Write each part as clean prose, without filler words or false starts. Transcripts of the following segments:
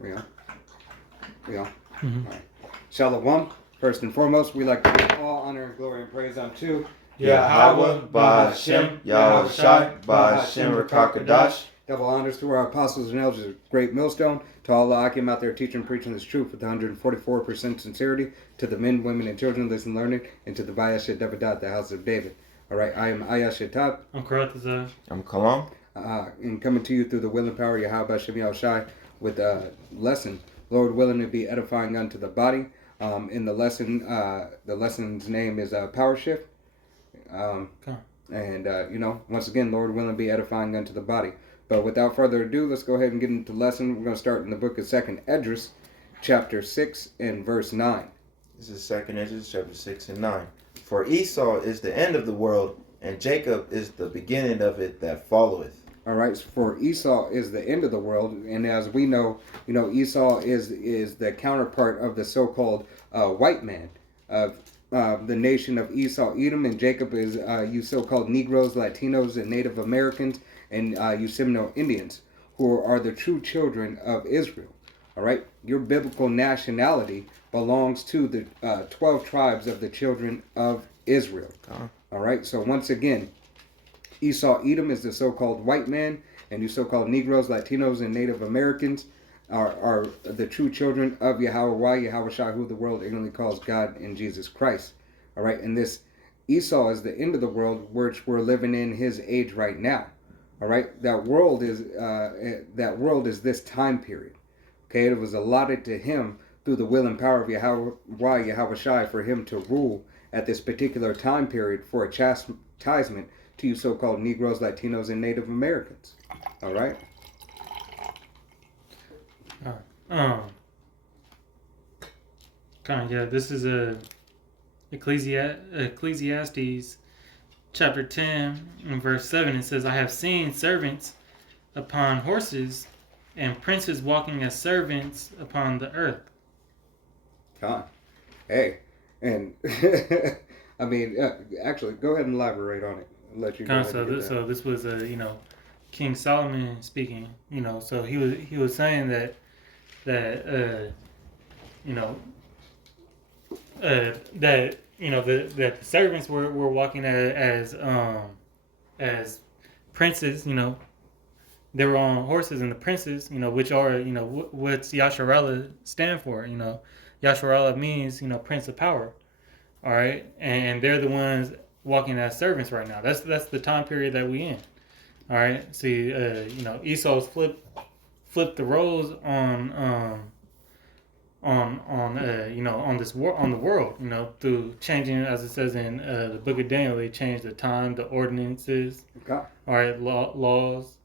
We on? We on? Mm-hmm. All right. Shalom. First and foremost, we like to give all honor and glory and praise unto Yahweh, Ba'Hashem, Yahushai, Ba'Hashem, Rakakadash. Double honors to our apostles and elders of Great Millstone, to all the Akim out there teaching and preaching this truth with 144% sincerity, to the men, women, and children listening, learning, and to the Bayashet Davidat, the house of David. All right, I am Ayashetab. I'm Karatazai. I'm Kalam. And coming to you through the will and power of Yahweh Shem Yahushai with a lesson, Lord willing, to be edifying unto the body. In the lesson's name is powershift. And once again, Lord willing, be edifying unto the body. But without further ado, let's go ahead and get into the lesson. We're going to start in the book of 2nd Esdras, chapter 6 and verse 9. This is 2nd Esdras, chapter 6 and 9. For Esau is the end of the world, and Jacob is the beginning of it that followeth. All right, so for Esau is the end of the world, and as we know, Esau is the counterpart of the so-called white man of the nation of Esau, Edom, and Jacob is you so-called Negroes, Latinos, and Native Americans, and you Seminole Indians, who are the true children of Israel. All right, your biblical nationality belongs to the 12 tribes of the children of Israel. All right, so once again, Esau, Edom is the so-called white man, and you so-called Negroes, Latinos, and Native Americans are the true children of Yahweh Shai, who the world ignorantly calls God and Jesus Christ. All right, and this Esau is the end of the world, which we're living in his age right now. All right, that world is this time period. Okay, it was allotted to him through the will and power of Yahweh Shai for him to rule at this particular time period for a chastisement to you so-called Negroes, Latinos, and Native Americans. All right. This is Ecclesiastes chapter 10 and verse 7. It says, I have seen servants upon horses and princes walking as servants upon the earth. Hey, and I mean, actually, go ahead and elaborate on it. I'll let you go So this was King Solomon speaking. So he was saying that the servants were walking as princes. They were on horses, and the princes, which are what's Yasharallah stand for. Yasharallah means Prince of Power. All right, and they're the ones walking as servants right now. That's the time period that we in. All right, see, Esau's flipped the roles on the world, through changing, as it says in the book of Daniel, they changed the time, the ordinances, all right, laws,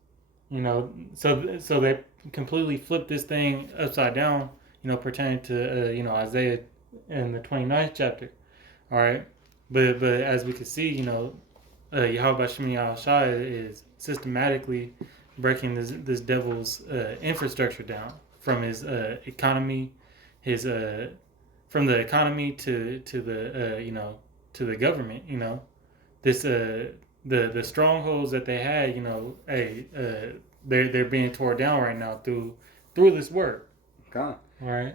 so they completely flipped this thing upside down, pertaining to Isaiah in the 29th chapter, all right, but as we can see, Yahweh Shem Yahushai is systematically breaking this devil's infrastructure down from his economy, from the economy to the government. This the strongholds that they had, they're being torn down right now through this work. God. All right.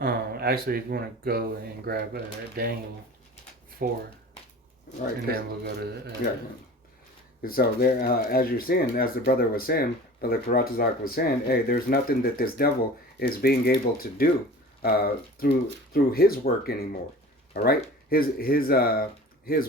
Actually, if you want to go and grab Daniel 4, right, and then we'll go to So there, as you're seeing, as the brother was saying, Brother Karatazak was saying, hey, there's nothing that this devil is being able to do through his work anymore. All right, his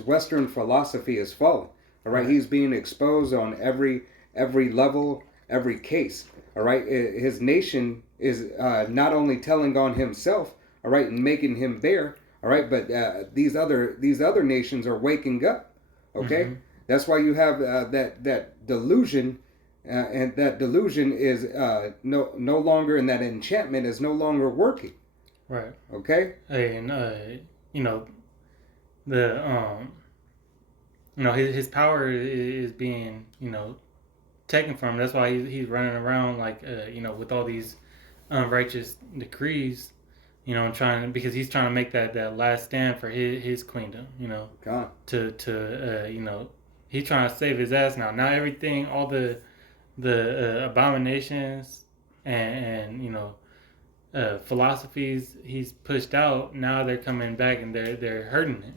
Western philosophy is falling. All right, he's being exposed on every level, every case. All right, his nation is not only telling on himself, all right, and making him bare, all right, but these other nations are waking up. Okay, that's why you have that delusion, and that delusion is no longer, and that enchantment is no longer working. Right. Okay. And his power is being taken from him. That's why he's running around with all these unrighteous decrees, because he's trying to make that last stand for his queendom, God. He's trying to save his ass now. Now everything, all the abominations, and philosophies he's pushed out. Now they're coming back and they're hurting him.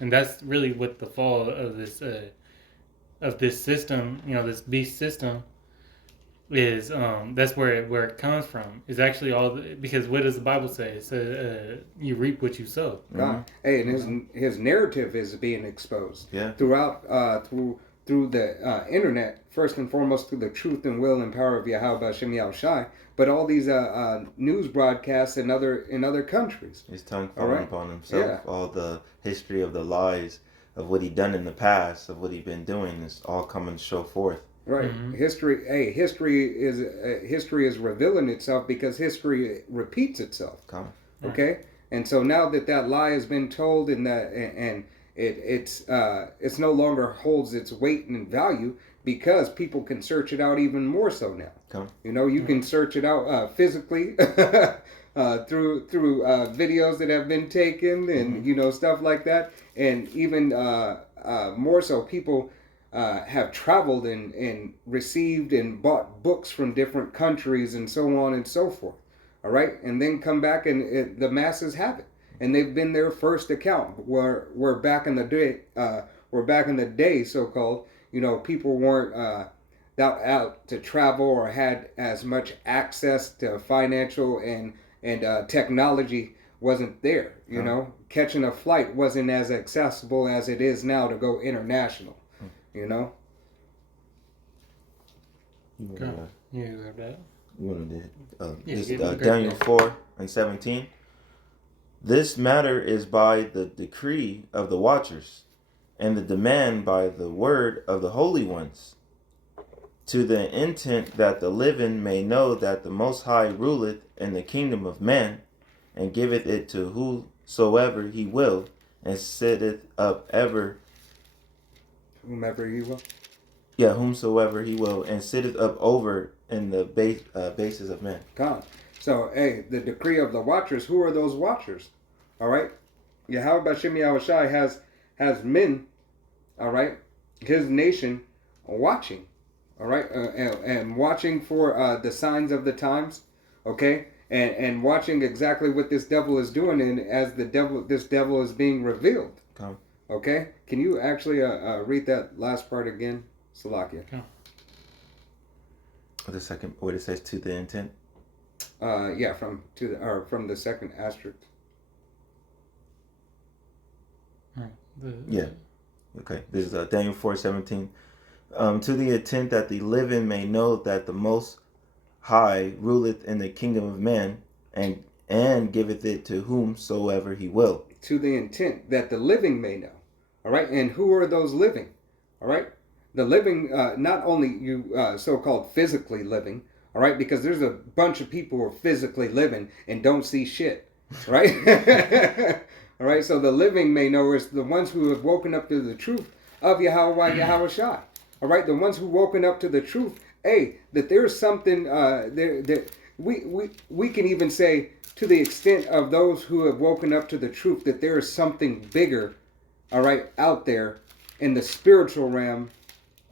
And that's really what the fall of this system, this beast system, is. That's where it comes from. Is actually because what does the Bible say? It says you reap what you sow. God. Hey, and his narrative is being exposed. Yeah. Throughout through the internet, first and foremost through the truth and will and power of Yahweh Hashem Yahushai, but all these news broadcasts in other countries. His tongue falling upon himself. Yeah. All the history of the lies of what he done in the past, of what he been doing, is all coming to show forth. Right. Mm-hmm. History is revealing itself because history repeats itself. Okay. And so now that lie has been told and it's no longer holds its weight and value because people can search it out even more so now. You can search it out physically through videos that have been taken and stuff like that, and even more so people have traveled and received and bought books from different countries and so on and so forth. All right, and then come back and the masses have it. And they've been their first account. We're back in the day, so-called. People weren't out to travel or had as much access to financial and technology wasn't there. Catching a flight wasn't as accessible as it is now to go international. Okay. You heard that? You want to Daniel 4:17. This matter is by the decree of the watchers, and the demand by the word of the holy ones, to the intent that the living may know that the Most High ruleth in the kingdom of man, and giveth it to whosoever he will, and sitteth up ever. Whomever he will. Yeah, whomsoever he will, and sitteth up over in the bases of men. God. So, the decree of the watchers, who are those watchers? All right? Yahweh B'Shem Yahushai has men, all right, his nation watching, all right, and watching for the signs of the times, okay, and watching exactly what this devil is doing, and as this devil is being revealed. Okay? Can you actually read that last part again, Salakia? The second, what it says, to the intent. From the second asterisk. Yeah. Okay. This is Daniel 4:17. To the intent that the living may know that the Most High ruleth in the kingdom of man, and giveth it to whomsoever he will. To the intent that the living may know. All right. And who are those living? All right. The living, not only you so-called physically living, all right, because there's a bunch of people who are physically living and don't see shit, right? All right, so the living may know is the ones who have woken up to the truth of Yahweh Yahushai. All right, the ones who woken up to the truth, that there's something that we can even say to the extent of those who have woken up to the truth that there is something bigger, all right, out there in the spiritual realm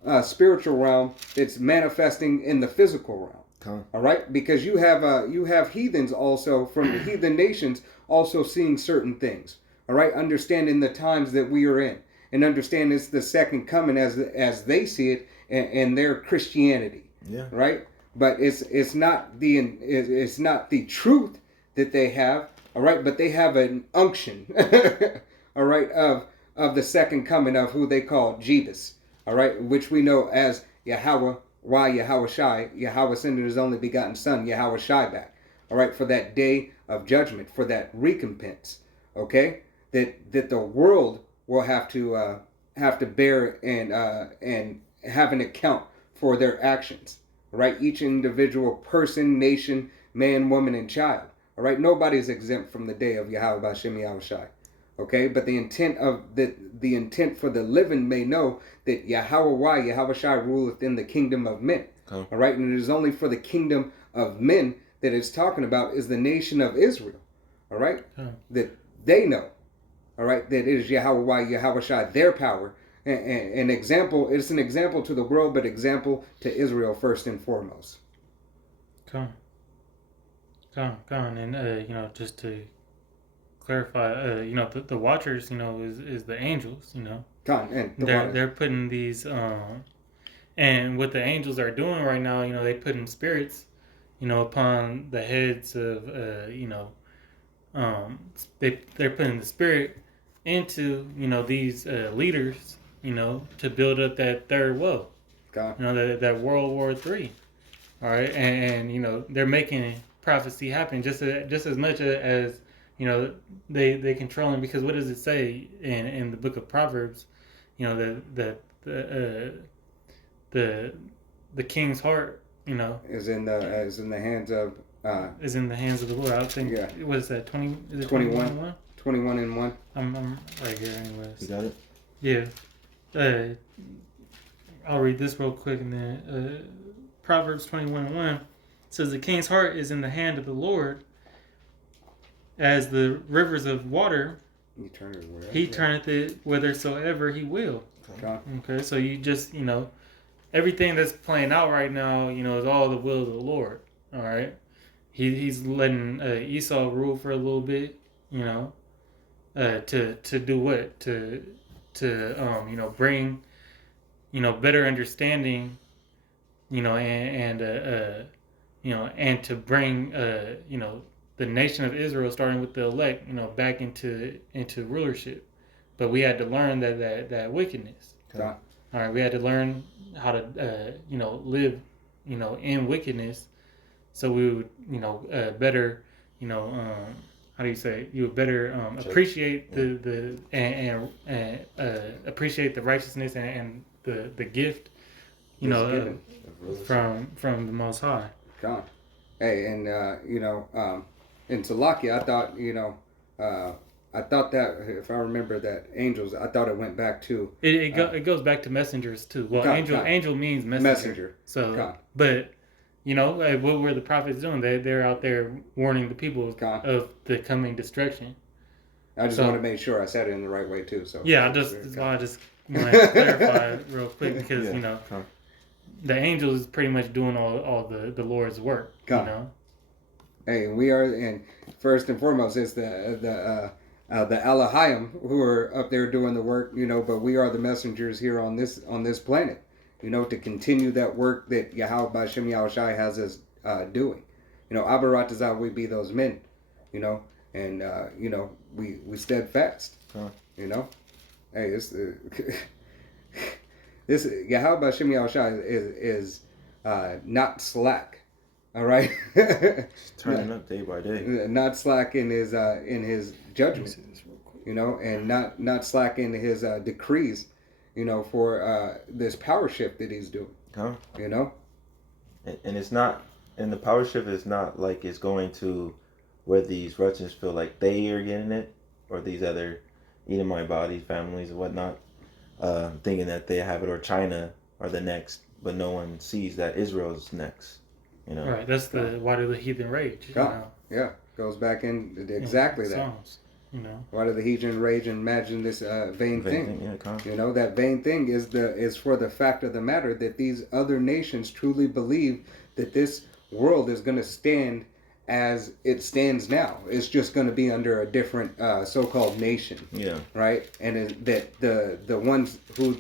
that's manifesting in the physical realm. All right, because you have heathens also from the heathen nations also seeing certain things. All right, understanding the times that we are in, and understand it's the second coming as they see it in their Christianity. Yeah. Right, but it's not the truth that they have. All right, but they have an unction. All right, of the second coming of who they call Jesus. All right, which we know as Yahweh, Yahweh Shai, Yahweh sending his only begotten son, Yahweh Shai back. All right, for that day of judgment, for that recompense. Okay, that the world will have to bear and have an account for their actions. All right, each individual person, nation, man, woman, and child. All right, nobody's exempt from the day of Yahweh B'Shem Yahushai. Okay, but the intent for the living may know that Yahweh Shai ruleth in the kingdom of men. Okay. All right, and it is only for the kingdom of men that it's talking about is the nation of Israel. All right, that they know. All right, that it is Yahweh Shai, their power. An example. It's an example to the world, but example to Israel first and foremost. Come, and just to clarify, the Watchers, is the angels, And they're putting these, and what the angels are doing right now, they putting spirits, upon the heads of, they're putting the spirit into, these leaders, to build up that third world, that World War III. All right, and they're making prophecy happen just as much as they controlling, because what does it say in the book of Proverbs? That the king's heart is in the hands of is in the hands of the Lord. I think what is that 20? Is it 21? 21 and 1. I'm right here anyways. You got it? Yeah. I'll read this real quick, and then Proverbs 21 and 1 says, "The king's heart is in the hand of the Lord, as the rivers of water. He turneth it whithersoever he will." Okay, so you just, everything that's playing out right now, is all the will of the Lord. All right, he's letting Esau rule for a little bit, to do what? To bring, better understanding, and to bring, the nation of Israel, starting with the elect, back into rulership. But we had to learn that wickedness. Okay. All right, we had to learn how to, live, in wickedness, so we would, better, how do you say? You would better appreciate the appreciate the righteousness and the gift, from the Most High. God. Hey, and in Salakia, I thought I thought that, if I remember that angels, I thought it went back to it goes back to messengers too. Well, angel means messenger. So, God. But what were the prophets doing? They're out there warning the people of the coming destruction. I just want to make sure I said it in the right way too. So that's why I just want to clarify real quick, because the angels is pretty much doing all the Lord's work. Hey, we are, and first and foremost, it's the Elohim who are up there doing the work, but we are the messengers here on this planet, to continue that work that Yahweh B'Shem Yahushai has us doing. Abaratazah, we be those men, and we steadfast. Hey, it's this Yahweh B'Shem Yahushai is not slack. All right, turning up day by day. Not slack in his judgment, and not slack in his decrees, for this power shift that he's doing. And it's not, and the power shift is not like it's going to where these Russians feel like they are getting it, or these other Edomite bodies, families, and whatnot, thinking that they have it, or China are the next, but no one sees that Israel's next. Right, that's why do the heathen rage? Yeah, goes back in exactly that. Psalms, Why do the heathen rage and imagine this vain thing? That vain thing is for the fact of the matter that these other nations truly believe that this world is going to stand as it stands now. It's just going to be under a different so-called nation. Yeah. Right, and that the ones who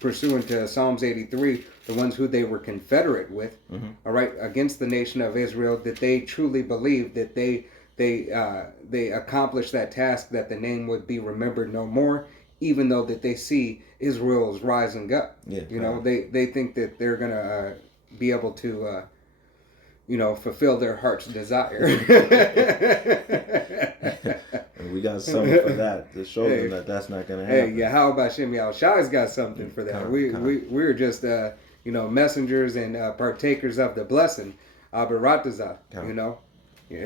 pursuant to Psalms 83, the ones who they were confederate with, all right, against the nation of Israel, that they truly believed that they accomplished that task, that the name would be remembered no more, even though that they see Israel's rising up. Yeah, they think that they're gonna be able to fulfill their heart's desire. And we got something for that to show them that that's not going to happen. Hey, how about Shem Yahushai's got something for that? We're just messengers and partakers of the blessing. Abaratazah,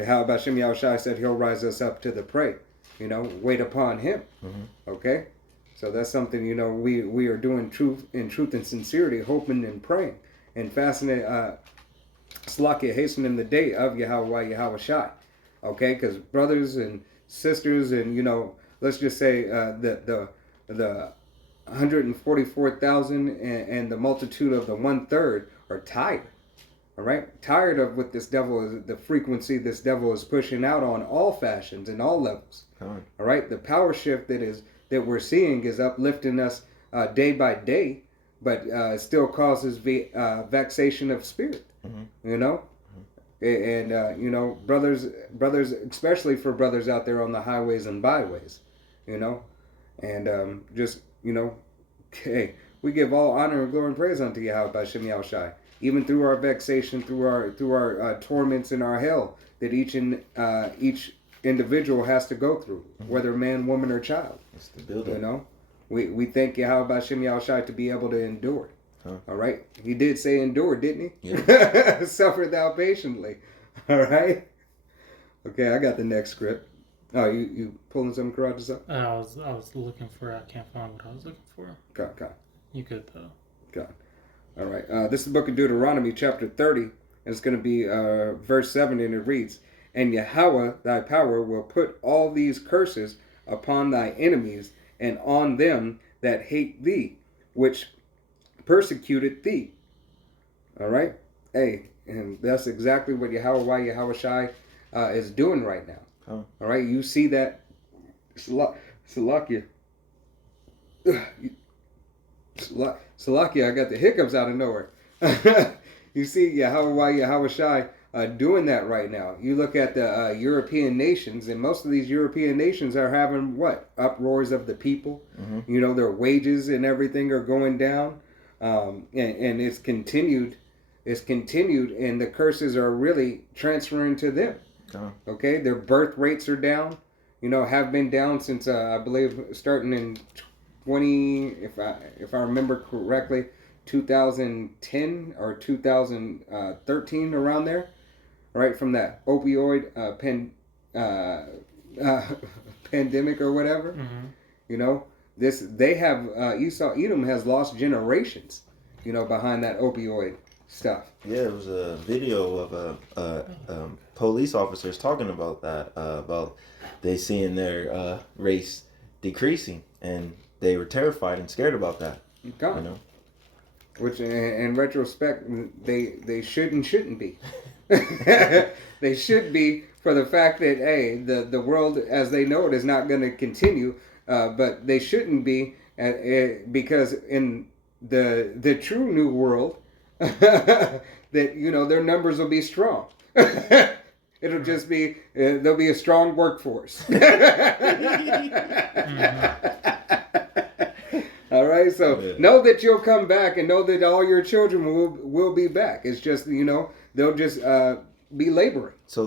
how about Shem Yahushai said he'll rise us up to the prey. Wait upon him. Okay, so that's something we are doing in truth and sincerity, hoping and praying and fasting. Slakia, hastening the day of Yahweh Shai. Okay, because brothers and sisters, and let's just say the 144,000 and the multitude of the 1/3 are tired. All right, tired of what this devil is, the frequency this devil is pushing out on all fashions and all levels. All right, the power shift that we're seeing is uplifting us day by day, but it still causes vexation of spirit. Mm-hmm. You know, and you know, brothers, especially for brothers out there on the highways and byways, you know, and just you know, hey, we give all honor and glory and praise unto Yahweh by Shem Shai. Even through our vexation, through our torments and our hell that each individual has to go through, whether man, woman, or child. It's the buildup. You know, we thank Yahweh by Shem Shai to be able to endure. Huh. All right, he did say endure, didn't he? Yeah. Suffer thou patiently. All right. Okay, I got the next script. Oh, you pulling some garages up? I was looking for. I can't find what I was looking for. God. You good though? God. All right. This is the book of Deuteronomy, chapter 30. And it's going to be verse 7, and it reads, "And Yahweh, thy power, will put all these curses upon thy enemies and on them that hate thee, which persecuted thee." All right. Hey, and that's exactly what Yahweh Shai is doing right now. Oh. All right. You see that. Salakia. Salakia, I got the hiccups out of nowhere. You see Yahweh Shai doing that right now. You look at the European nations, and most of these European nations are having what? Uproars of the people. Mm-hmm. You know, their wages and everything are going down. And it's continued. It's continued, and the curses are really transferring to them. Oh. Okay? Their birth rates are down. You know, have been down since, I believe, starting in if I remember correctly, 2010 or 2013, around there, right, from that opioid pandemic or whatever. Mm-hmm. You know, they have Esau Edom has lost generations, you know, behind that opioid stuff. Yeah, it was a video of police officers talking about that, about they seeing their race decreasing, and they were terrified and scared about that. God. You know? Which, in retrospect, they shouldn't be. They should be, for the fact that, hey, the world as they know it is not going to continue, but they shouldn't be, because in the true new world, that, you know, their numbers will be strong. It'll just be, there'll be a strong workforce. All right, so know that you'll come back, and know that all your children will be back. It's just, you know, they'll just be laboring. So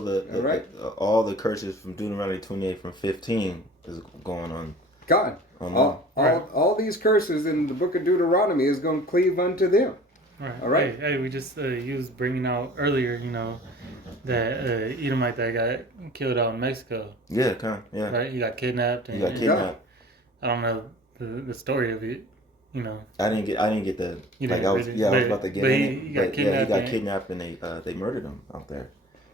all the curses from Deuteronomy 28 from 15 is going on. God, all these curses in the book of Deuteronomy is going to cleave unto them. All right. Hey, we just used bringing out earlier, you know, that Edomite that got killed out in Mexico. Yeah, kind of, yeah. Right, he got kidnapped. He got kidnapped. I don't know the story of it, you know. I didn't get the. I was about to get in it. He got kidnapped and they murdered him out there.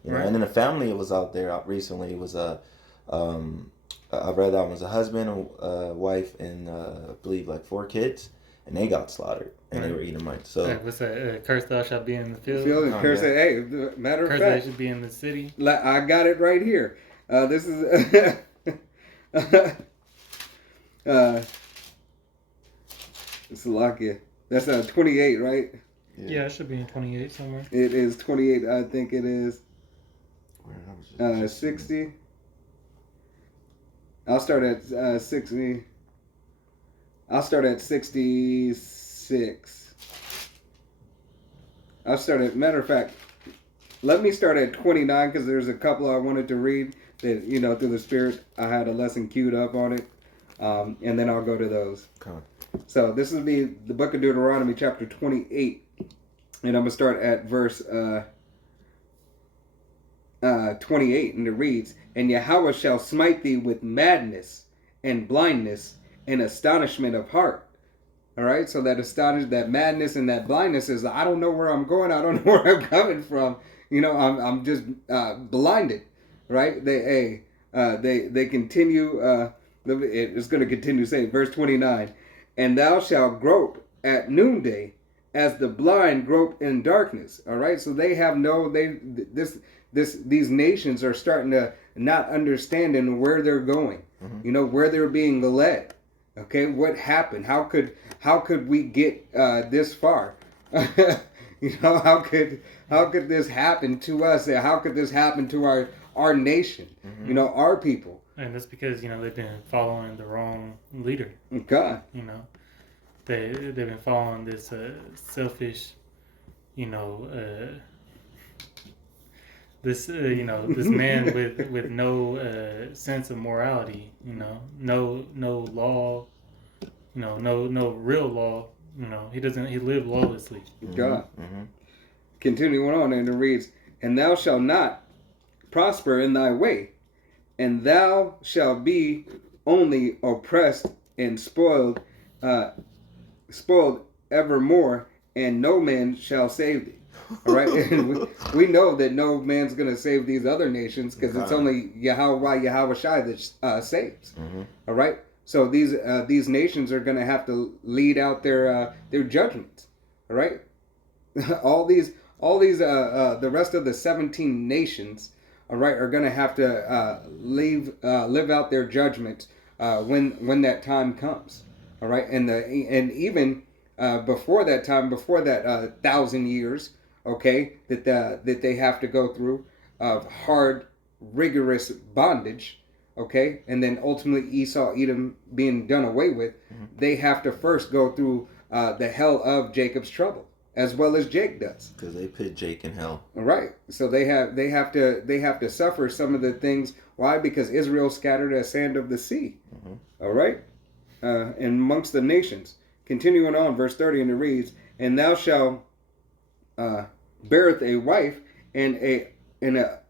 You know, and then the family that was out there recently was I read that was a husband, a wife, and I believe like 4 kids, and they got slaughtered. And they were Edomites. So what's that? Curse thou shalt be in the field. Curse, hey, matter of fact, curse thou should be in the city. I got it right here. This is Salakia. That's 28, right? Yeah, it should be in 28 somewhere. It is 28. I think it is 60. I'll start at 60. I'll start at 66. Matter of fact, let me start at 29, because there's a couple I wanted to read that, you know, through the Spirit, I had a lesson queued up on it. And then I'll go to those. Okay. So this will be the book of Deuteronomy, chapter 28. And I'm going to start at verse 28, and it reads, "And Yahweh shall smite thee with madness and blindness and astonishment of heart." All right, so that madness and that blindness is, I don't know where I'm going, I don't know where I'm coming from. You know, I'm just blinded, right? They continue. It's going to continue saying, verse 29, "And thou shalt grope at noonday as the blind grope in darkness. All right, so they have these nations are starting to not understanding where they're going. Where they're being led. Okay, what happened? How could we get this far? How could this happen to us? How could this happen to our nation? Our people. And that's because they've been following the wrong leader. God. They've been following this selfish, this this man with no sense of morality. No law. No real law. He lived lawlessly. God. Continuing on, and it reads, "And thou shalt not prosper in thy way, and thou shalt be only oppressed and spoiled evermore, and no man shall save thee." All right, and we know that no man's going to save these other nations because it's only Yahweh Shai that saves. All right, so these nations are going to have to lead out their judgments. All right, all these the rest of the 17 nations, all right, are going to have to live out their judgment when that time comes. All right, and even before that time, before that 1,000 years, okay, that they have to go through of hard, rigorous bondage, okay, and then ultimately Esau, Edom being done away with, they have to first go through the hell of Jacob's trouble, as well as Jake does. Because they put Jake in hell. All right, so they have to suffer some of the things. Why? Because Israel scattered as sand of the sea. All right, and amongst the nations. Continuing on, verse 30, and it reads, "And thou shalt beareth a wife, and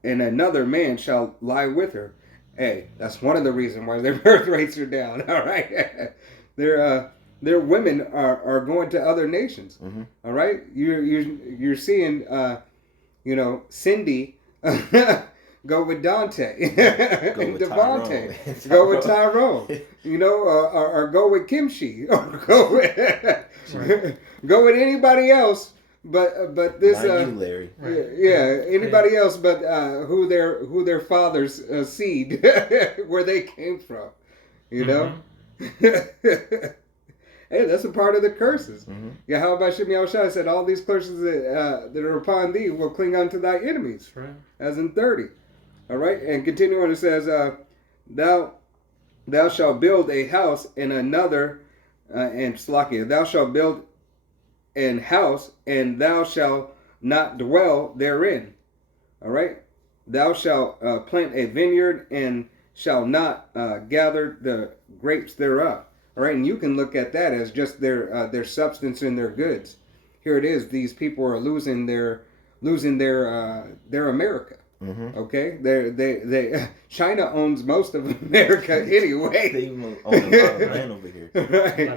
another man shall lie with her." Hey, that's one of the reasons why their birth rates are down. All right, their women are going to other nations. All right, you're seeing Cindy go with Dante and Devontae. Go with Tyrone. Or go with Kimchi, or go with anybody else. But this Not you, Larry. Anybody else but who their father's seed where they came from. Hey, that's a part of the curses. Yahweh Shem Shai said, "All these curses that are upon thee will cling unto thy enemies." Right. As in 30. All right, and continuing, it says, "Thou shalt build a house in another, and Slakia, thou shalt build an house, and thou shalt not dwell therein." All right, "Thou shalt plant a vineyard, and shalt not gather the grapes thereof." All right, and you can look at that as just their substance and their goods. Here it is; these people are losing their America. Okay, they China owns most of America anyway. They even own a lot of land over here. Right.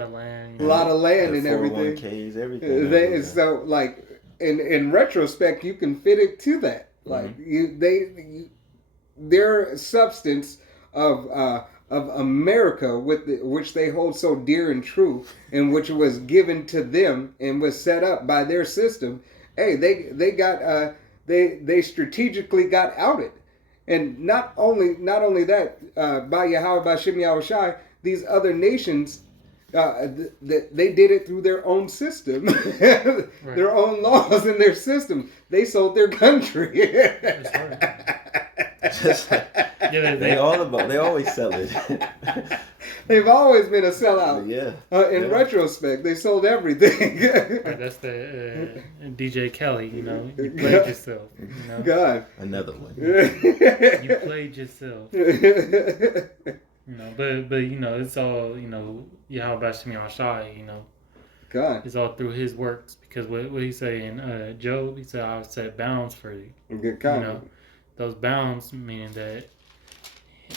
A lot of land and everything. 401ks, everything. So like in retrospect, you can fit it to that. Like their substance of America, which they hold so dear and true, and which was given to them and was set up by their system. Hey, they got they strategically got outed, and not only that by Yahweh, by Shem Yahweh Shai, these other nations. They did it through their own system, their own laws and their system. They sold their country. That's right. They always sell it. They've always been a sellout. In Yeah. retrospect, they sold everything. Right, that's the DJ Kelly. You played yourself. God, Another one. You played yourself. But it's all Yahweh Shem Shai. God, It's all through His works, because what he say in Job, he said, "I've set bounds for thee." good God. Those bounds meaning that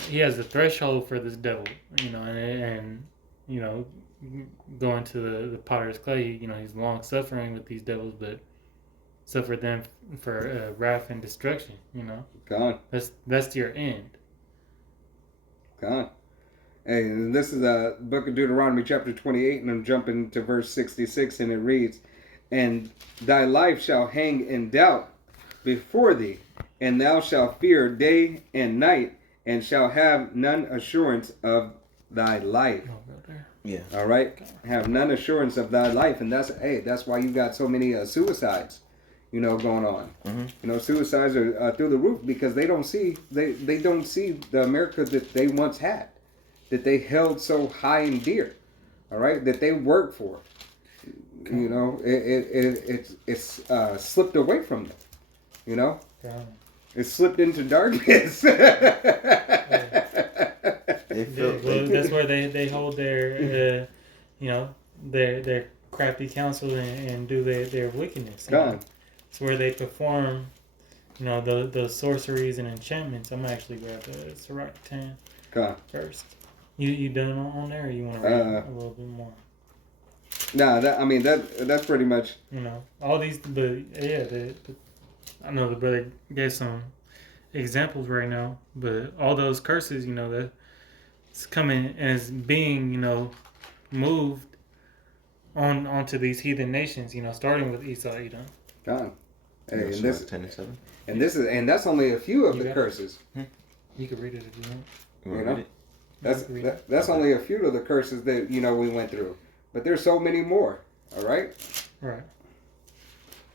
he has a threshold for this devil. And going to the potter's clay. He's long suffering with these devils, but suffered them for wrath and destruction. God, that's your end. God. Hey, this is the book of Deuteronomy chapter 28, and I'm jumping to verse 66, and it reads, and thy life shall hang in doubt before thee, and thou shalt fear day and night, and shall have none assurance of thy life. Yeah. All right. Have none assurance of thy life, and that's why you got so many suicides, going on. Mm-hmm. Suicides are through the roof because they don't see the America that they once had, that they held so high and dear. All right, that they worked for. It's slipped away from them. It slipped into darkness. That's where they hold their, their crafty counsel and do their wickedness. It's where they perform, the sorceries and enchantments. I'm actually grab the Sirach 10 first. You done on there, or you want to read a little bit more? Nah, that's pretty much. All these, but yeah, I know the brother gave some examples right now, but all those curses, that's coming as being, moved onto these heathen nations, starting with Esau, Edom. God. Hey, and 10 and 7. And that's only a few of the curses. You can read it if you want. You want to read it? That's only a few of the curses that we went through, but there's so many more. All right. Right.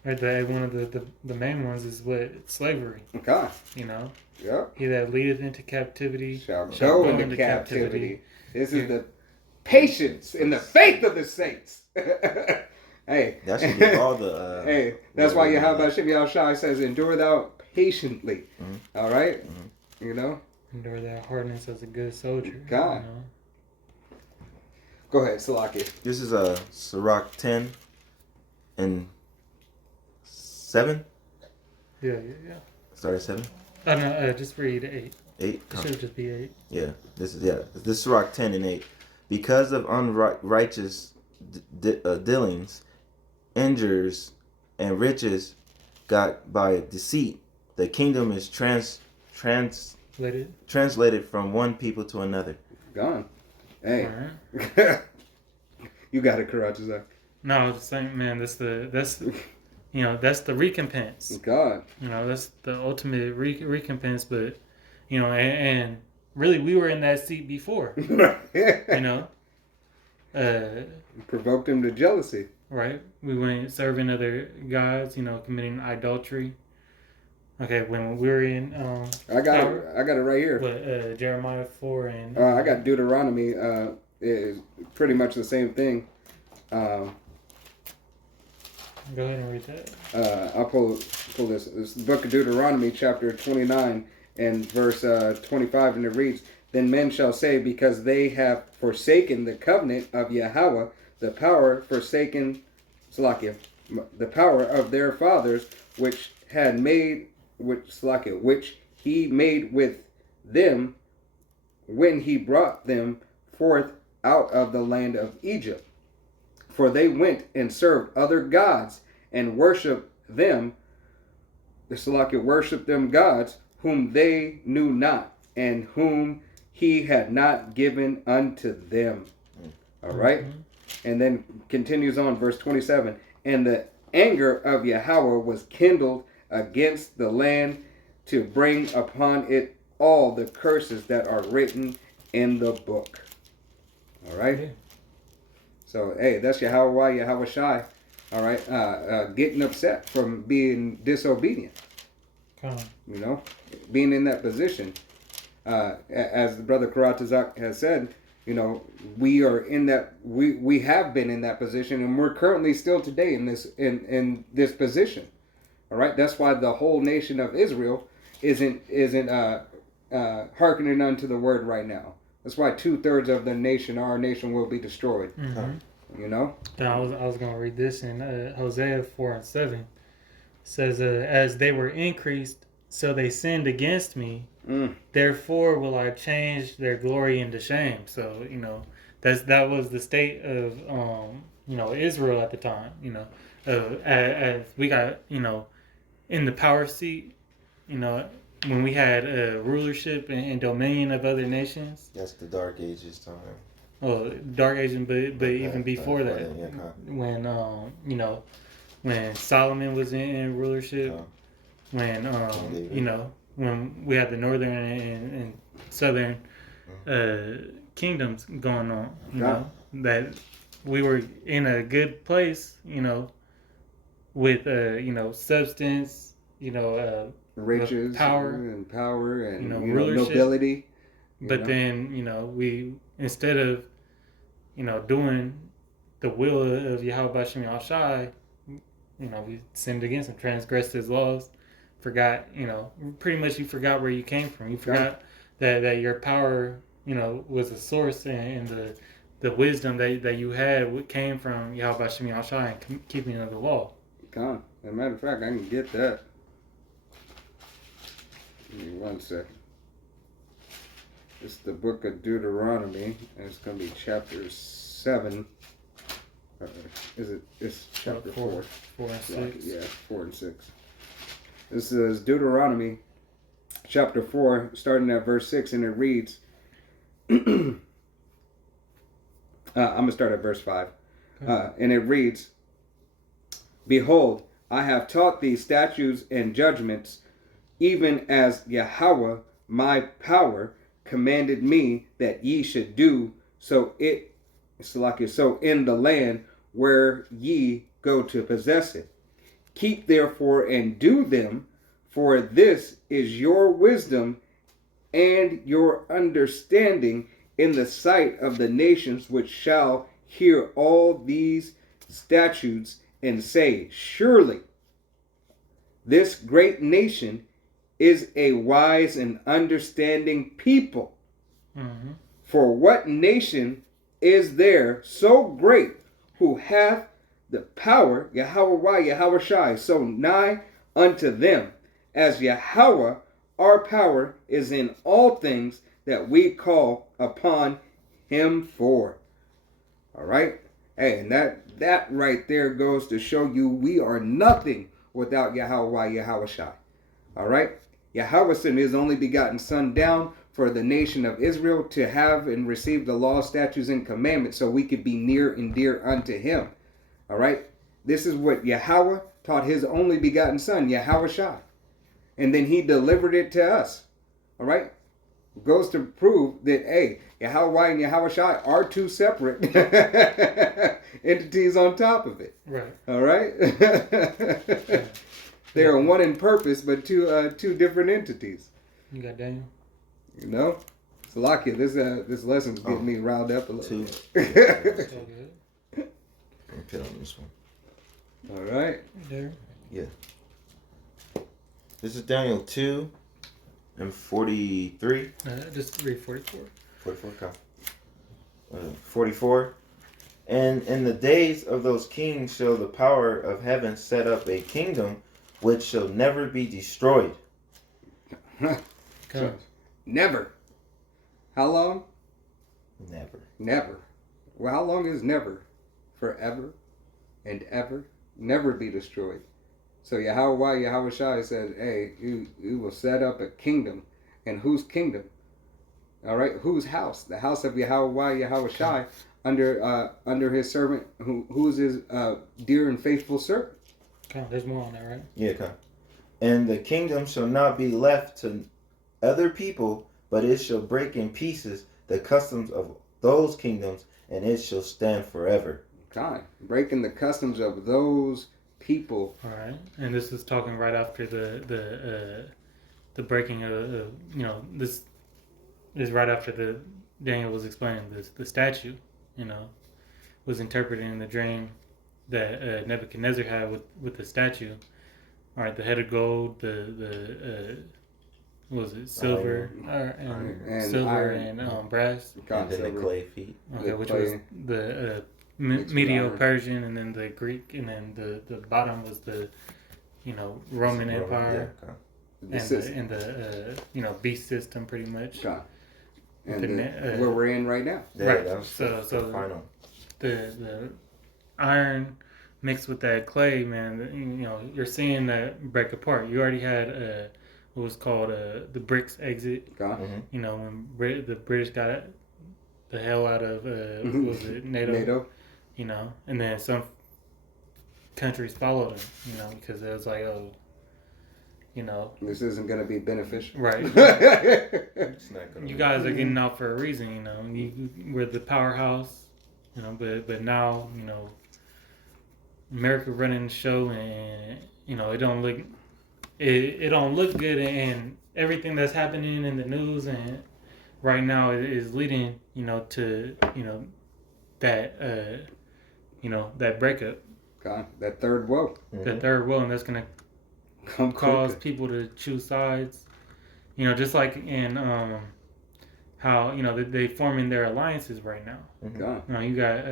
One of the main ones is slavery. Okay. Yeah. He that leadeth into captivity shall go into captivity. This is the patience and the faith of the saints. Hey. That should be all the. Hey, that's why Yahweh Shai says, "Endure thou patiently." Mm-hmm. All right. Mm-hmm. Endure that hardness as a good soldier. God. Go ahead, Salaki. This is Sirach 10 and 7. Yeah. Start at 7. Oh no, just read 8. 8. It should just be 8. Yeah. This is Sirach 10 and 8. Because of unrighteous dealings, injures, and riches got by deceit, the kingdom is translated from one people to another. Gone. Hey. Right. You got it, Karachazak. No, I was just saying, man, that's the recompense. God. That's the ultimate recompense, but and really we were in that seat before. Provoked him to jealousy. Right. We went serving other gods, committing adultery. Okay, when we were in I got it right here. What, Jeremiah 4 and I got Deuteronomy is pretty much the same thing. Go ahead and read that. I'll pull this. This is the book of Deuteronomy, chapter 29 and verse 25, and it reads, "Then men shall say, because they have forsaken the covenant of Yahweh, the power of their fathers, which he made with them when he brought them forth out of the land of Egypt. For they went and served other gods and worshipped them gods whom they knew not, and whom he had not given unto them." All right. Mm-hmm. And then continues on, verse 27. "And the anger of Yahweh was kindled against the land to bring upon it all the curses that are written in the book." All right. Yeah. So, hey, that's Yahweh Shai. All right. Getting upset from being disobedient. Being in that position. As the brother Karatazak has said, we are in that. We have been in that position, and we're currently still today in this position. All right. That's why the whole nation of Israel isn't hearkening unto the word right now. That's why 2/3 of our nation will be destroyed. Mm-hmm. I was going to read this in Hosea 4 and 7. It says, "As they were increased, so they sinned against me. Therefore will I change their glory into shame." So that was the state of Israel at the time. As we got in the power seat, when we had rulership and dominion of other nations. That's the Dark Ages time. Well, Dark Ages, but even before that, when when Solomon was in rulership, when when we had the northern and southern kingdoms going on, that we were in a good place, with substance, riches, power and rulership, nobility. But then we, instead of doing the will of Yahweh Bashim Al-Shai, we sinned against him, transgressed his laws, forgot, pretty much you forgot where you came from. You forgot that your power, was a source, and the wisdom that you had came from Yahweh Bashim Al-Shai and keeping of the law. As a matter of fact, I can get that. Give me 1 second. It's the book of Deuteronomy, and it's going to be chapter 7. It's chapter 4. 4 and 6. Yeah, 4 and 6. This is Deuteronomy, chapter 4, starting at verse 6, and it reads, I'm going to start at verse 5. And it reads, Behold, I have taught thee statutes and judgments, even as Yahweh my power commanded me that ye should do, so in the land where ye go to possess it. Keep therefore and do them, for this is your wisdom and your understanding in the sight of the nations which shall hear all these statutes and say, Surely this great nation is a wise and understanding people. Mm-hmm. For what nation is there so great who hath the power, Yahweh Shai, so nigh unto them, as Yahweh our power is in all things that we call upon him for. All right? Hey, and that right there goes to show you we are nothing without Yahweh Shai. All right? Yahweh sent his only begotten Son down for the nation of Israel to have and receive the law, statutes, and commandments so we could be near and dear unto him. All right? This is what Yahweh taught his only begotten Son, Yahweh Shai. And then he delivered it to us. All right? It goes to prove that, hey, Yahweh and Yahweh Shai are two separate entities on top of it. Right. All right? They are one in purpose, but two different entities. You got Daniel? Salakia, this lesson's getting me riled up a little bit. Let me put on this one. All right. There. Yeah. This is Daniel 2 and 43. Just read 44. 44, okay. 44. And in the days of those kings shall the power of heaven set up a kingdom which shall never be destroyed. So, never. How long? Never. Well, how long is never? Forever and ever. Never be destroyed. So Yahweh Shai said, hey, you will set up a kingdom. And whose kingdom? All right, whose house? The house of Yahweh Shai under his servant, who's his dear and faithful servant. Okay, there's more on that, right? Yeah, okay. And the kingdom shall not be left to other people, but it shall break in pieces the customs of those kingdoms, and it shall stand forever. Okay, breaking the customs of those people. All right, and this is talking right after the breaking of this is right after Daniel was explaining the statue, was interpreted in the dream that Nebuchadnezzar had with the statue. All right, the head of gold, the what was it, silver, and silver iron. and brass, And then the clay feet. okay, which was the Medio-Persian, and then the Greek, and then the bottom was the Roman Empire, Yeah, okay. and the beast system, pretty much. Okay. And where we're in right now. Yeah, right. That was So the final. The iron mixed with that clay, man. You're seeing that break apart. You already had what was called the BRICS exit. Okay. When the British got the hell out of what was it, NATO. And then some countries followed him, you know, because it was like, oh, you know, this isn't going to be beneficial. Right. It's not gonna You guys are getting out for a reason, you know. We're the powerhouse, you know, but now, you know, America running the show, and you know, it don't look good, and everything that's happening in the news and right now is leading, you know, to, you know, that that breakup. God, that third woe. That third woe, and that's gonna cause people to choose sides. You know, just like in how, you know, they forming their alliances right now. God. You know, you got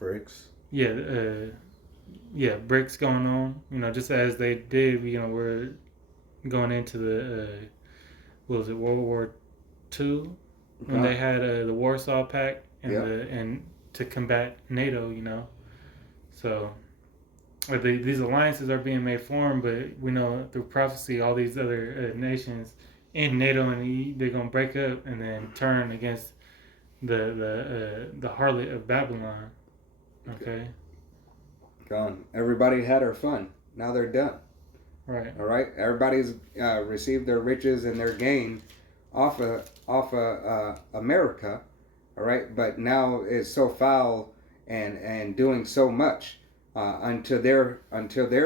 BRICS. Yeah, BRICS going on. You know, just as they did. You know, we're going into the what was it, World War II, when they had the Warsaw Pact and to combat NATO. You know, so. These alliances are being made for them, but we know through prophecy all these other nations in NATO and they're gonna break up and then turn against the harlot of Babylon. Okay. Gone. Everybody had their fun. Now they're done. Right. All right. Everybody's received their riches and their gain off of America. All right. But now it's so foul and doing so much. Unto their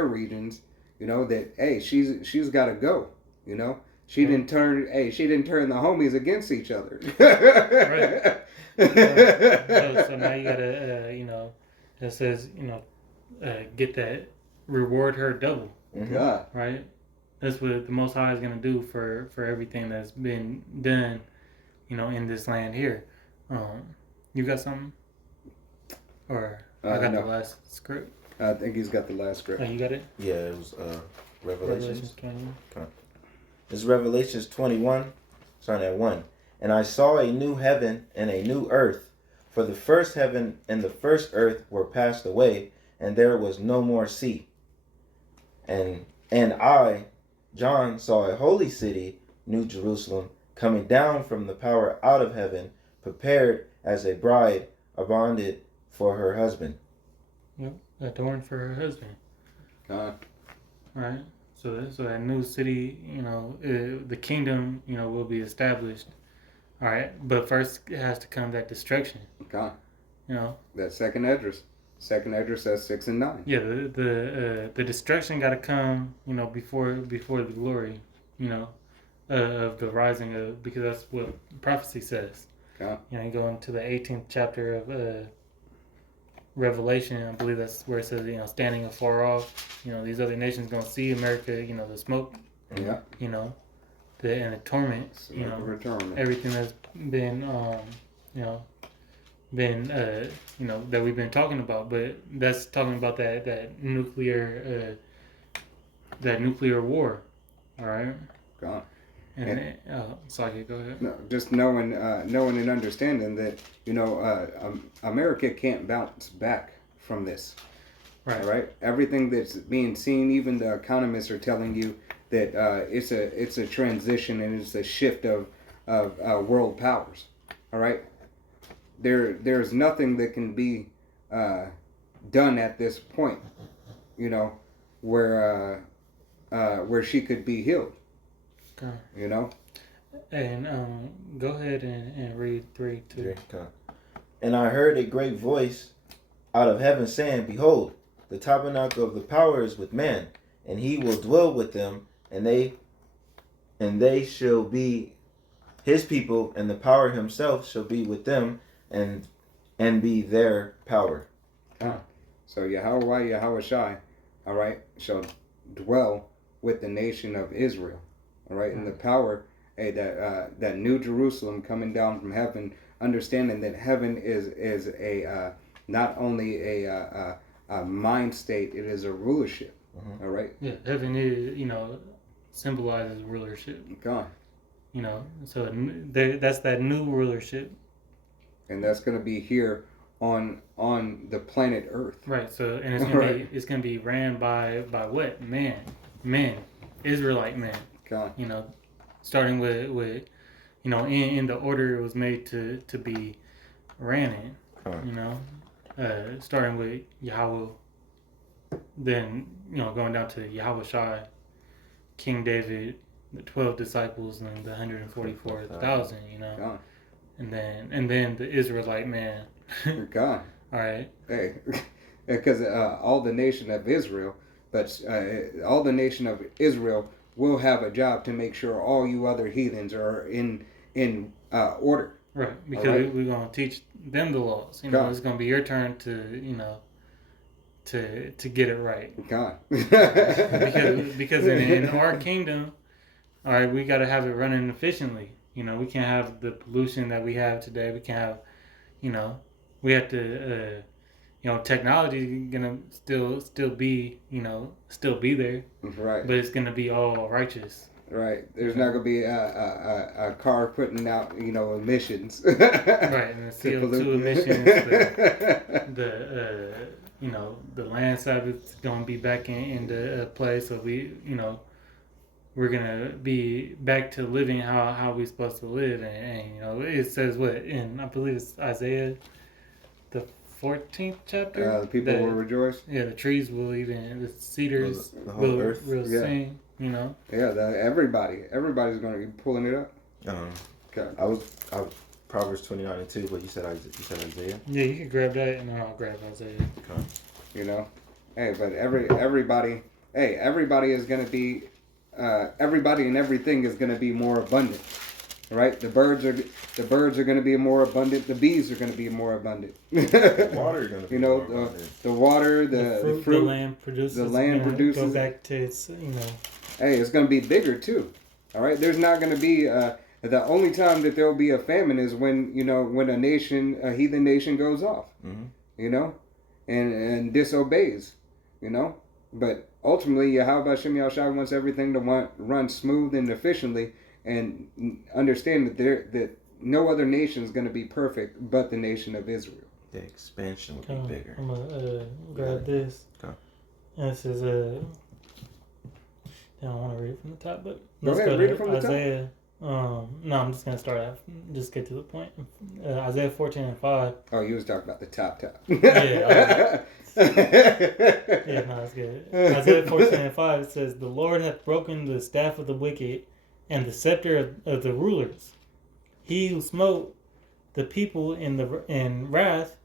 regions, you know, that hey, she's got to go, you know. She didn't turn the homies against each other. Right. So now you gotta you know, it says, you know, get that, reward her double. God. Right. That's what the Most High is gonna do for everything that's been done, you know, in this land here. You got something? Or I got no. the last script. I think he's got the last script. Oh, you got it? Yeah, it was Revelations. 21. Okay. It's Revelations 21, starting at 1. And I saw a new heaven and a new earth, for the first heaven and the first earth were passed away, and there was no more sea. And I, John, saw a holy city, New Jerusalem, coming down from the power out of heaven, prepared as a bride adorned for her husband. Yep, adorned for her husband. God. Right. So that new city, you know, the kingdom, you know, will be established. All right, but first it has to come that destruction. God. You know. That second address. Second address says 6 and 9. Yeah, the destruction got to come, you know, before the glory, you know, of the rising of, because that's what prophecy says. God. You know, you go into the 18th chapter of Revelation, I believe that's where it says, you know, standing afar off, you know, these other nations gonna see America, you know, the smoke, Yeah. you know, and the torment, you know, everything that's been, you know, you know, that we've been talking about, but that's talking about that nuclear war, all right. God. And sorry, go ahead. No, just knowing and understanding that, you know, America can't bounce back from this. Right. All right. Everything that's being seen, even the economists are telling you that it's a transition and it's a shift of world powers. All right. There's nothing that can be done at this point, you know, where she could be healed. Okay. You know. And go ahead and read 3, 2. Okay. And I heard a great voice out of heaven saying, Behold, the tabernacle of the power is with man, and he will dwell with them, and they shall be his people, and the power himself shall be with them, and be their power. So Yahweh Shai, all right, shall dwell with the nation of Israel, all right, and the power, that New Jerusalem coming down from heaven, understanding that heaven is a not only a mind state, it is a rulership, all right. Yeah, heaven is, you know, symbolizes rulership. God. You know, so that's that new rulership. And that's going to be here on the planet Earth. Right. So, and it's gonna be ran by what? Men, Israelite men. God. You know, starting with you know, in the order it was made to be ran in. You know, starting with Yahweh, then going down to Yahweh Shai, King David, the 12 disciples, and the 144,000. Gone. And then the Israelite man. You're gone. All right. Hey, because all the nation of Israel, but all the nation of Israel will have a job to make sure all you other heathens are in order. Right, because we're gonna teach them the laws. It's gonna be your turn to to get it right. God. because in our kingdom, all right, we got to have it running efficiently. We can't have the pollution that we have today. We can't have, we have to, technology is gonna still be, still be there. Right. But it's gonna be all righteous. Right. There's not gonna be a car putting out, emissions. Right, and the CO2 emissions, the land Sabbath's gonna be back into place. So we're gonna be back to living how we're supposed to live, and it says what in, I believe it's Isaiah, the 14th chapter. The people will rejoice. Yeah, the trees will the cedars the whole earth will sing. Yeah, everybody's gonna be pulling it up. Okay. I was Proverbs 29:2, but you said Isaiah. Yeah, you can grab that, and then I'll grab Isaiah. Okay. Hey, but everybody is gonna be. Everybody and everything is going to be more abundant, right? The birds are going to be more abundant. The bees are going to be more abundant. The water is going to be more abundant. The water, the fruit, the land produces. The land produces. Go back to its, Hey, it's going to be bigger too. All right, there's not going to be. The only time that there will be a famine is when when a heathen nation goes off, and disobeys, but. Ultimately, Yahweh Shem Yahushua wants everything to run smooth and efficiently, and understand that no other nation is going to be perfect but the nation of Israel. The expansion will be bigger. I'm gonna grab this. Okay. And this is I don't want to read it from the top, but let's go read it from Isaiah. The top. No, I'm just gonna start off. Just get to the point. Isaiah 14:5. Oh, you was talking about the top. Yeah. Yeah, no, that's good. Isaiah 14:5, it says, "The Lord hath broken the staff of the wicked, and the scepter of the rulers. He who smote the people in wrath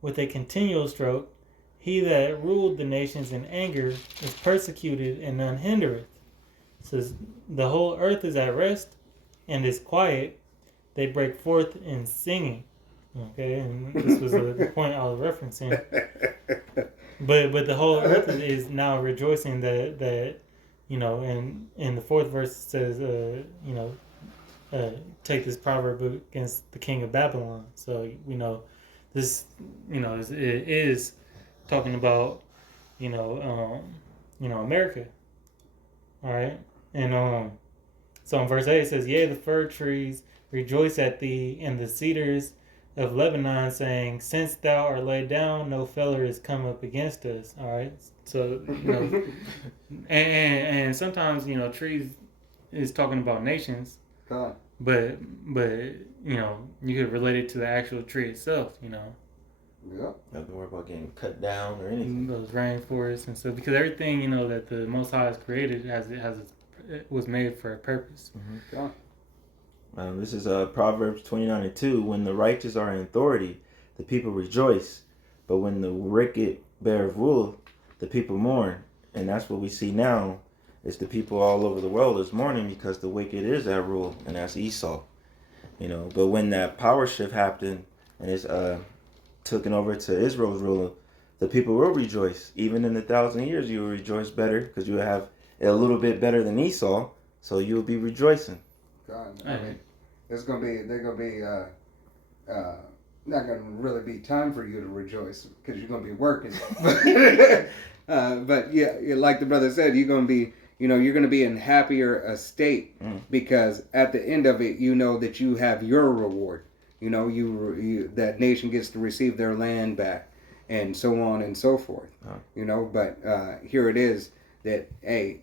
with a continual stroke, he that ruled the nations in anger, is persecuted, and none hindereth." It says, "The whole earth is at rest, and is quiet. They break forth in singing." Okay, and this was the point I was referencing. But the whole earth is now rejoicing that in the fourth verse it says take this proverb against the king of Babylon. So this it is talking about America. All right, and so in verse 8 it says, "Yea, the fir trees rejoice at thee, and the cedars of Lebanon, saying, Since thou art laid down, no feller is come up against us." All right, so and sometimes trees is talking about nations, but you could relate it to the actual tree itself. Yeah. Nothing worry about getting cut down or anything. Those rainforests and stuff, because everything that the Most High has created it was made for a purpose. Mm-hmm. Yeah. This is Proverbs 29:2. "When the righteous are in authority, the people rejoice. But when the wicked bear rule, the people mourn." And that's what we see now. Is the people all over the world is mourning because the wicked is at rule, and that's Esau. But when that power shift happened and it's taken over to Israel's ruler, the people will rejoice. Even in 1,000 years, you will rejoice better because you will have it a little bit better than Esau. So you will be rejoicing. God, they're gonna be not gonna really be time for you to rejoice because you're gonna be working. But yeah, like the brother said, you're gonna be in happier state because at the end of it, that you have your reward. That nation gets to receive their land back, and so on and so forth. But here it is that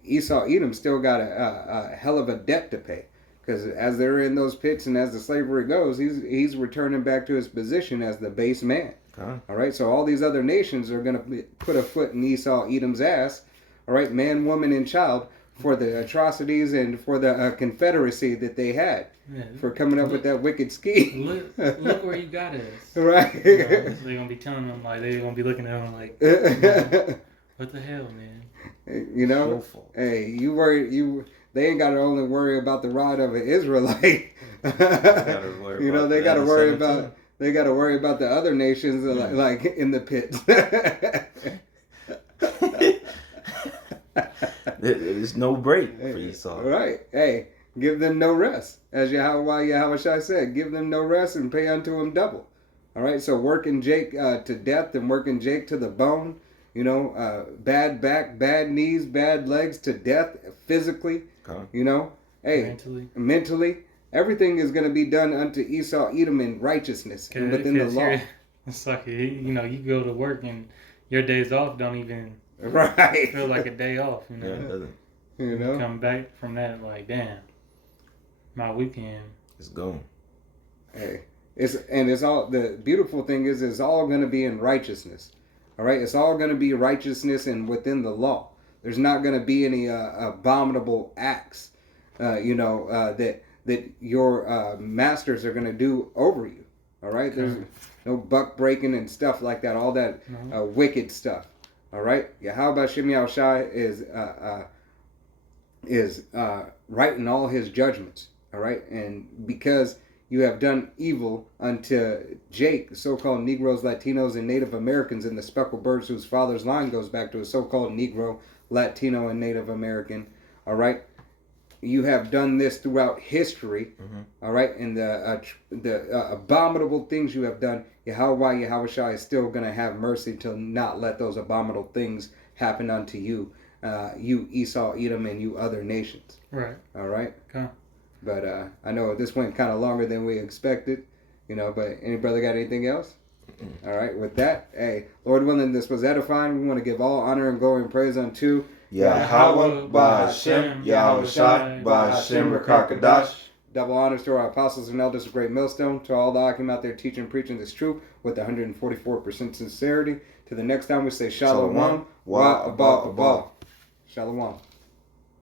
Esau Edom still got a hell of a debt to pay. Because as they're in those pits and as the slavery goes, he's returning back to his position as the base man. All right, so all these other nations are going to put a foot in Esau, Edom's ass. All right, man, woman, and child for the atrocities and for the confederacy that they had for coming up with that wicked scheme. Look where you got us. Right. They're going to be telling them, like, they're going to be looking at them like, what the hell, man? You know, hey, they ain't got to only worry about the rod of an Israelite. You know, they got to worry about the other nations like in the pit. There's no break for Esau. Right. Hey, give them no rest. As Yahushua said, give them no rest and pay unto them double. All right, so working Jake to death and working Jake to the bone. You know, bad back, bad knees, bad legs to death physically. You know, hey, mentally, everything is going to be done unto Esau, Edom in righteousness and within the law. It's like, you know, you go to work and your days off don't even feel like a day off. You know, yeah, it doesn't. You know, come back from that like, damn, my weekend is gone. Hey, it's all, the beautiful thing is it's all going to be in righteousness. All right, it's all going to be righteousness and within the law. There's not going to be any abominable acts, that your masters are going to do over you. All right, there's no buck breaking and stuff like that. All that wicked stuff. All right, Yahweh Shem Yahushai is right in all his judgments. All right, and because you have done evil unto Jake, the so-called Negroes, Latinos, and Native Americans, and the speckled birds whose father's line goes back to a so-called Negro, Latino, and Native American. All right, you have done this throughout history. All right, and the abominable things you have done, Yahushua is still going to have mercy to not let those abominable things happen unto you, you Esau, Edom, and you other nations. Right. All right. Okay. But I know this went kind of longer than we expected, you know, but any brother got anything else? All right, with that, hey, Lord willing, this was edifying. We want to give all honor and glory and praise unto Yahweh, Ba'Hashem, Yahushai, Ba'Hashem, Rakakadash. Double honors to our apostles and elders of Great Millstone, to all the Akim out there teaching and preaching this truth with 144% sincerity. To the next time we say Shalom, Wa Abba Abba. Shalom.